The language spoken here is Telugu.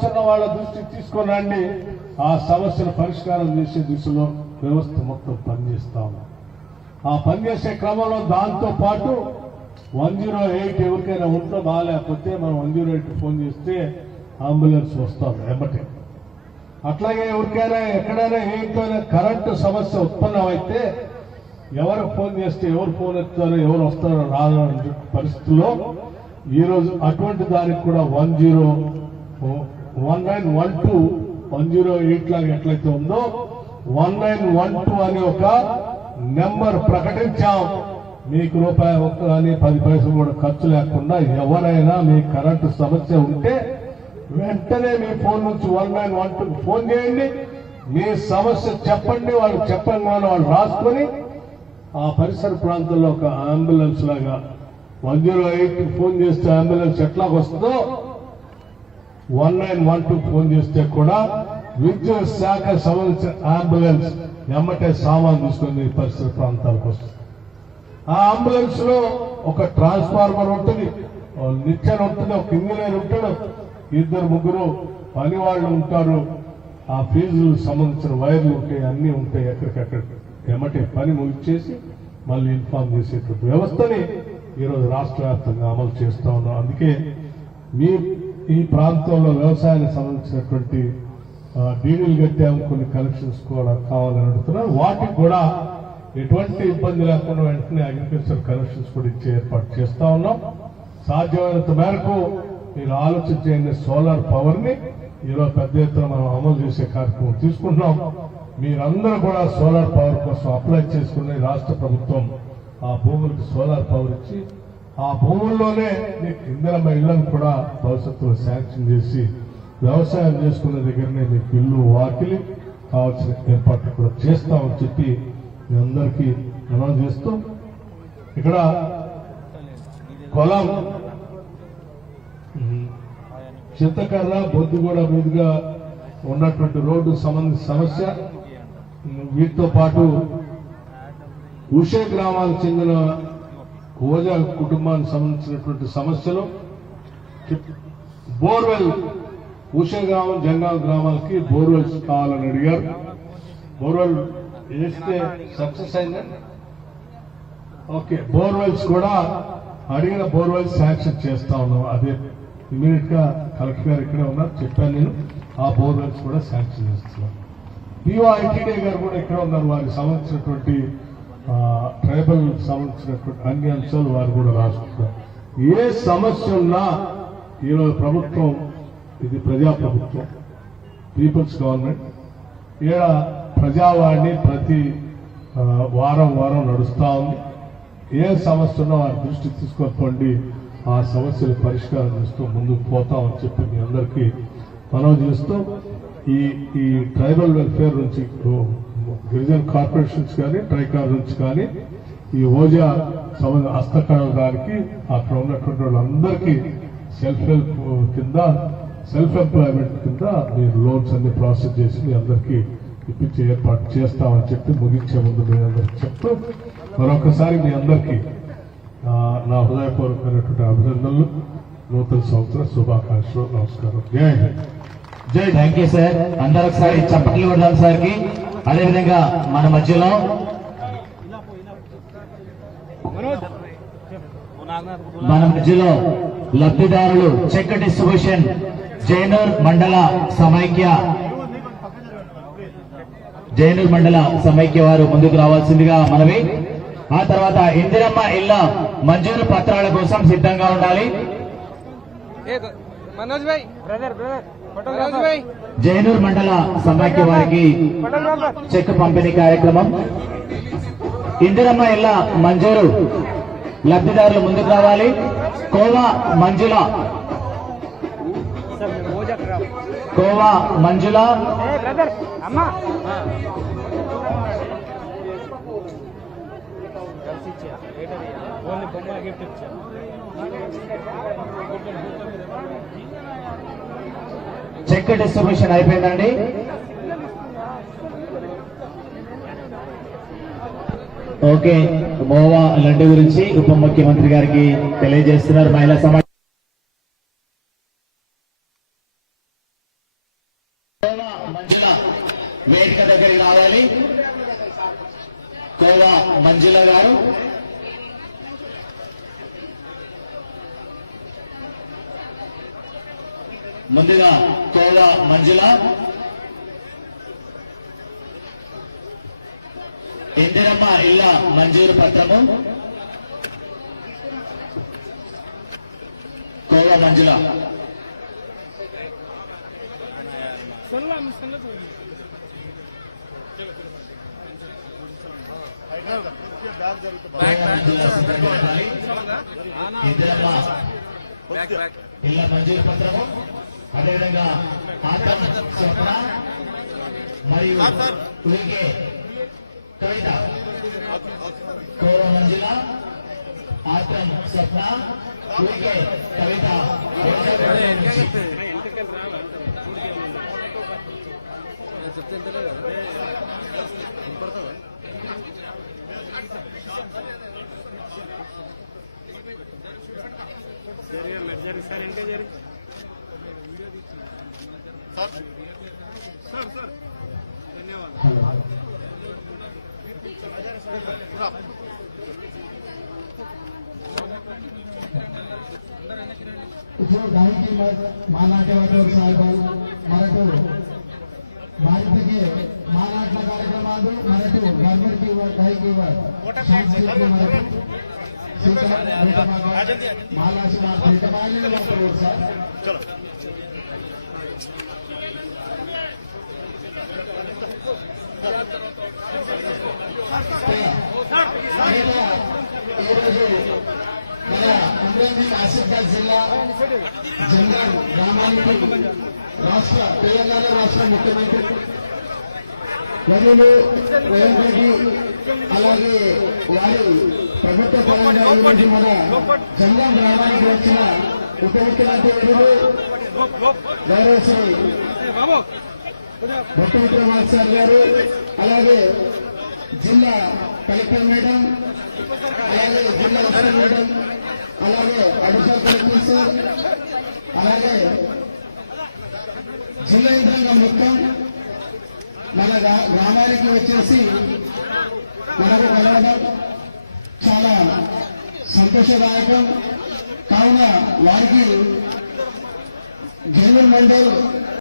సమస్య ఉన్న వాళ్ళ దృష్టికి తీసుకొని రండి. ఆ సమస్యను పరిష్కారం చేసే దిశలో వ్యవస్థ మొత్తం పనిచేస్తాము. ఆ పనిచేసే క్రమంలో దాంతో పాటు 108 ఎవరికైనా ఉంటో బాగాలేకపోతే మనం 108 ఫోన్ చేస్తే అంబులెన్స్ వస్తాం వెంబటే. అట్లాగే ఎవరికైనా ఎక్కడైనా ఏంటైనా కరెంటు సమస్య ఉత్పన్నమైతే ఎవరు ఫోన్ చేస్తే ఎవరు ఫోన్ ఎత్తారో ఎవరు వస్తారో రాని పరిస్థితుల్లో ఈరోజు అటువంటి దానికి కూడా 1912 108 లాగా ఎట్లయితే ఉందో 1912 అనే ఒక నెంబర్ ప్రకటించాం. మీకు రూపాయి ఒక్క కానీ 10 పైసలు కూడా ఖర్చు లేకుండా ఎవరైనా మీ కరెంటు సమస్య ఉంటే వెంటనే మీ ఫోన్ నుంచి 1912 ఫోన్ చేయండి. మీ సమస్య చెప్పండి. వాళ్ళు చెప్పంగానే వాళ్ళు రాసుకొని ఆ పరిసర ప్రాంతంలో ఒక అంబులెన్స్ లాగా 108 ఫోన్ చేస్తే అంబులెన్స్ ఎట్లాగొస్తుందో 1912 ఫోన్ చేస్తే కూడా విద్యుత్ శాఖ సంబంధించిన అంబులెన్స్ ఎమ్మటే సామాన్ తీసుకొని పరిసర ప్రాంతాలకు వస్తుంది. ఆ అంబులెన్స్ లో ఒక ట్రాన్స్ఫార్మర్ ఉంటుంది, నిచ్చెన ఉంటుంది, ఒక ఇంజనీర్ ఉంటాడు, 2-3 పని వాళ్ళు ఉంటారు. ఆ ఫీజులకు సంబంధించిన వైర్లు ఉంటాయి, అన్ని ఉంటాయి. ఎక్కడికక్కడ ఎమ్మటే పని ముగిచేసి మళ్ళీ ఇన్ఫార్మ్ చేసేటువంటి వ్యవస్థని ఈరోజు రాష్ట్ర వ్యాప్తంగా అమలు చేస్తా ఉన్నాం. అందుకే ఈ ప్రాంతంలో వ్యవసాయానికి సంబంధించినటువంటి డీడీలు కట్టాము, కొన్ని కలెక్షన్స్ కూడా కావాలని అడుగుతున్నారు. వాటికి కూడా ఎటువంటి ఇబ్బంది లేకుండా వెంటనే అగ్రికల్చర్ కలెక్షన్స్ కూడా ఇచ్చే ఏర్పాటు చేస్తా ఉన్నాం. సాధ్యమైనంత మేరకు మీరు ఆలోచన చేయండి. సోలార్ పవర్ ని ఈరోజు పెద్ద ఎత్తున మనం అమలు చేసే కార్యక్రమం తీసుకుంటున్నాం. మీరందరూ కూడా సోలార్ పవర్ కోసం అప్లై చేసుకుని రాష్ట్ర ప్రభుత్వం ఆ భూములకు సోలార్ పవర్ ఇచ్చి ఆ భూముల్లోనే మీకు ఇందిరమ్మ ఇళ్లను కూడా భవిష్యత్తులో శాంక్షన్ చేసి వ్యవసాయం చేసుకునే దగ్గరనే మీకు ఇల్లు వాకిలి కావాల్సిన ఏర్పాట్లు కూడా చేస్తామని చెప్పి మీ అందరికీ మనం చేస్తూ ఇక్కడ కొలం చింతకర్ర బొద్దుగూడ మీదుగా ఉన్నటువంటి రోడ్డు సంబంధించిన సమస్య, వీటితో పాటు ఉషే గ్రామానికి చెందిన ఓజా కుటుంబానికి సంబంధించినటువంటి సమస్యలు, బోర్వెల్ ఉషే గ్రామం జంగాల్ గ్రామాలకి బోర్వెల్స్ కావాలని అడిగారు. బోర్వెల్ వేస్తే సక్సెస్ అయిందండి. ఓకే, బోర్వెల్స్ కూడా అడిగిన బోర్వెల్స్ శాంక్షన్ చేస్తా ఉన్నాం. అదే ఇమీడియట్ గా కలెక్టర్ గారు ఇక్కడే ఉన్నారు, చెప్పాను నేను. ఆ బోర్వెల్స్ కూడా శాంక్షన్ చేస్తున్నాం. పిఓఐటీడీ గారు కూడా ఇక్కడ ఉన్నారు. వారికి సంబంధించినటువంటి ట్రైబల్ సంబంధించినటువంటి అన్ని అంశాలు వారు కూడా రాసుకుంటారు. ఏ సమస్య ఉన్నా ఈరోజు ప్రభుత్వం, ఇది ప్రజాప్రభుత్వం, పీపుల్స్ గవర్నమెంట్, ఈడ ప్రజావాణి ప్రతి వారం నడుస్తా ఉంది. ఏ సమస్య ఉన్నా వారి దృష్టికి తీసుకొని ఆ సమస్యలు పరిష్కారం చేస్తూ ముందుకు పోతామని చెప్పి మీ అందరికీ మనం చేస్తూ ఈ ట్రైబల్ వెల్ఫేర్ నుంచి గిరిజన కార్పొరేషన్స్ కానీ ట్రైకార్ నుంచి కానీ ఈ ఓజా సంబంధ హస్తకళ దానికి అక్కడ ఉన్నటువంటి వాళ్ళందరికీ సెల్ఫ్ ఎంప్లాయ్మెంట్ కింద మీరు లోన్స్ అన్ని ప్రాసెస్ చేసి మీ అందరికీ ఇప్పించే ఏర్పాటు చేస్తామని చెప్పి ముగించే ముందు మీ అందరికి చెప్తూ మరొకసారి మీ అందరికీ నా హృదయపూర్వకమైనటువంటి అభినందనలు, నూతన సంవత్సర శుభాకాంక్షలు. నమస్కారం. జై హింద్. జై. Thank you sir. అందరూ ఒకసారి చప్పట్లు కొడదాం సార్ కి. అదేవిధంగా మన మధ్యలో లబ్ధిదారులు చెక్ డిస్ట్రిబ్యూషన్ జైనూర్ మండల సమైక్య వారు ముందుకు రావాల్సిందిగా మనవి. ఆ తర్వాత ఇందిరమ్మ ఇళ్ల మంజూరు పత్రాల కోసం సిద్ధంగా ఉండాలి. జైనూర్ మండల సమైక్య వారికి చెక్ పంపిణీ కార్యక్రమం. ఇందిరమ్మ ఇళ్ల మంజూరు లబ్ధిదారులు ముందుకు రావాలి. కోవా మంజుల చెక్ డిస్ట్రిబ్యూషన్ అయిపోయిందండి. ఓకే, మోవా లడ్డు గురించి ఉప ముఖ్యమంత్రి గారికి తెలియజేస్తున్నారు మహిళా సమాజం. వేదిక దగ్గరికి రావాలి. కోవా మంజుల గారు ముందుగా కోవా మంజుల, ఇందిరమ్మ ఇళ్ళ మంజూరు పత్రము కోవా మంజుల. ఇందిరమ్మ ఇళ్ళ మంజూరు పత్రము, అదేవిధంగా ఆత్మ స్వప్న మరియు ఊరికే కవిత. కోవ మంజుల, ఆత్మ స్వప్న, ఊరికే కవిత. जो गाँव की माला के साहिबान मराठो भारत के मालाट कार्यक्रम मराठो गवर्नर की गाय की माला से ఆసిఫాబాద్ జిల్లా జంగల్ గ్రామానికి తెలంగాణ రాష్ట్ర ముఖ్యమంత్రి వర్యులు రేవంత్ రెడ్డి అలాగే వారి ప్రభుత్వ పరంగా ఈరోజు మన జంగల్ గ్రామానికి వచ్చిన ఉప ముఖ్యమంత్రి వర్యులు గౌరవ శ్రీ భట్టి విక్రమార్క సార్ గారు, అలాగే జిల్లా కలెక్టర్ మేడం, అలాగే జిల్లా ఎస్పీ మేడం, అలాగే అడిషనల్ కలెక్టర్ సార్, అలాగే జిల్లా యంత్రాంగం మొత్తం మన గ్రామానికి వచ్చేసి మనకు కలవడం చాలా సంతోషదాయకం. కావున వారికి జనరల్ మండల్